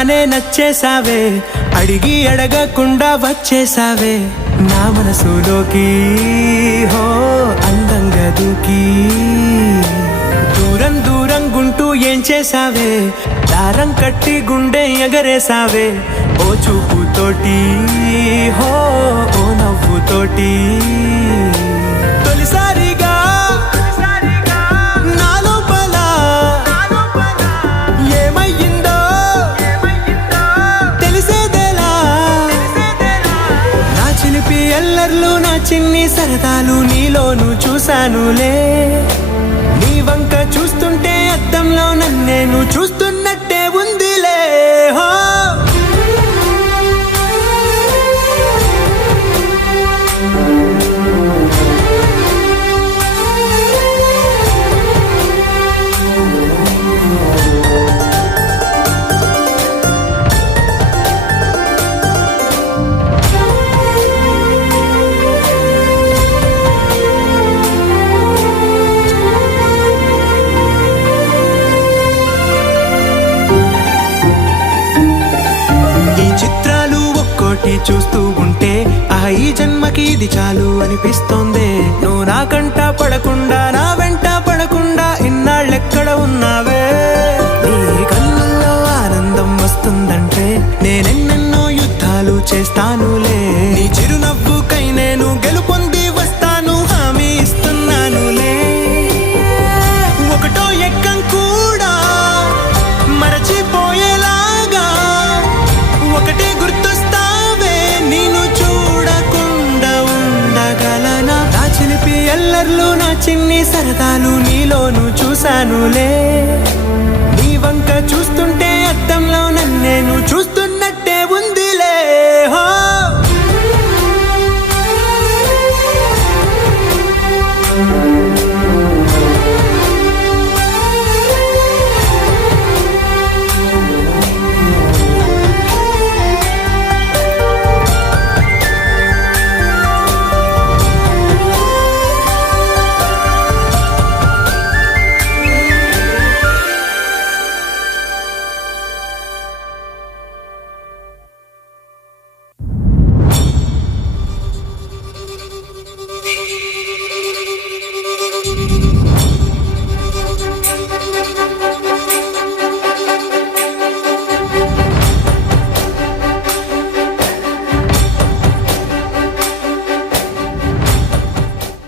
చూడగానే నచ్చేసావే, అడిగి అడగకుండా వచ్చేసావే నా మనసులోకి. హో అందంగా దూకి దూరం దూరం గుంటూ ఏం చేసావే, దారం కట్టి గుండె ఎగరేసావే ఓ చూపుతోటి, హో ఓ నవ్వుతోటి. తొలిసారిగా నా లోపల ఏమయ్యిందో తెలిసేదేలా. నా చిలిపి ఎల్లర్లు నా చిన్ని సరదాలు నీలోను చూశానులే. నీ వంక చూస్తుంటే అద్దంలో నన్నేను చూస్తున్నట్టే ఉందిలే. హో చూస్తూ ఉంటే ఈ జన్మకి ఇది చాలు అనిపిస్తోంది. నువ్వు నా కంట పడకుండా నా వెంట పడకుండా ఇన్నాళ్ళెక్కడ ఉన్నావే. నీ కళ్ళల్లో ఆనందం వస్తుందంటే నేనెన్నెన్నో యుద్ధాలు చేస్తానులే. నీ చిరునవ్వుకై నేను గెలుపొంది వస్తాను హామీ ఇస్తున్నానులే. ఒకటో ఎక్కం కూడా మరచిపోయేలాగా ఒకటే గుర్తొస్తావే, నేను చూడకుండా ఉండగలనా. నా చిలిపి ఎల్లర్లు నా చిన్ని సరదాలు నీలోను చూశానులే. నీ వంక చూస్తుంటే అద్దంలో నన్నేను చూస్తున్నా.